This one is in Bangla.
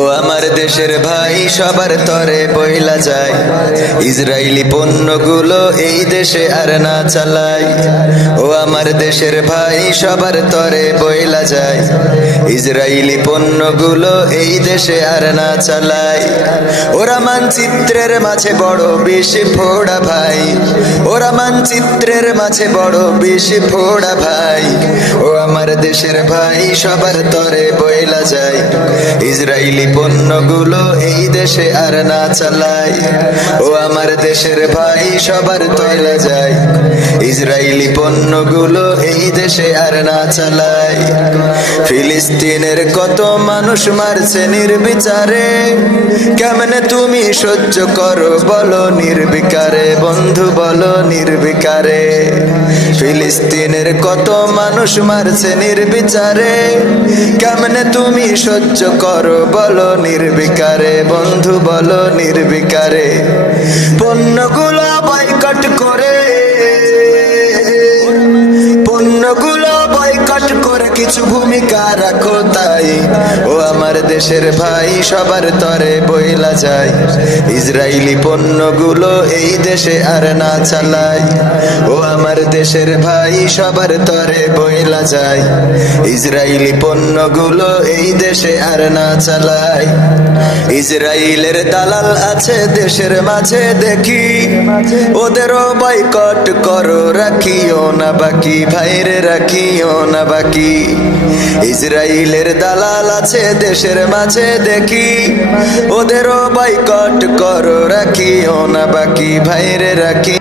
ও আমার দেশের ভাই সবার তরে বইলা যায়, ইসরায়েলি পণ্যগুলো এই দেশে আর না চালায়। ও আমার দেশের ভাই সবার তরে বইলা যায়, ইসরায়েলি পণ্যগুলো এই দেশে আর না চালায়। ওরা মানচিত্রের মাঝে বড় বেশি ফোড়া ভাই, ওরা মানচিত্রের মাঝে বড় বেশি ফোড়া ভাই। ও আমার দেশের ভাই সবার তরে বইলা যায়, ইসরায়েলি পণ্যগুলো এই দেশে আর না চালায়। ও আমার দেশের ভাই সবার তরে যায়, ইসরায়েলি পণ্যগুলো এই দেশে আর না চালায়। ফিলিস্তিনের কত মানুষ মারছে নির্বিচারে, কেমনে তুমি সহ্য করো বলো নির্বিকারে, বন্ধু বলো নির্বিকারে। ফিলিস্তিনের কত মানুষ মারছে নির্বিচারে, কেমনে তুমি সহ্য করো বলো নির্বিকারে, বন্ধু বলো নির্বিকারে। পণ্যগুলো বয়কট করে, পণ্যগুলো বয়কট করে কিছু ভূমিকা রাখো তাই। ও আমার দেশের ভাই সবার তরে বইলা যায়, ইসরায়েলি পণ্যগুলো এই দেশে আর না চালায়। ও আমার দেশের ভাই সবার তরে বইলা যায়, ইসরায়েলি পণ্যগুলো এই দেশে আর না চালায়। ইসরায়েলের দালাল আছে দেশের মাঝে দেখি, ওদেরও বয়কট করো রাখিও না বাকি, ভাইরে রাখিও না বাকি। ইসরায়েলের দালাল আছে দেশের মাঝে দেখি, ওদেরও বয়কট করো রাখিও না বাকি, ভাইরে রাখি।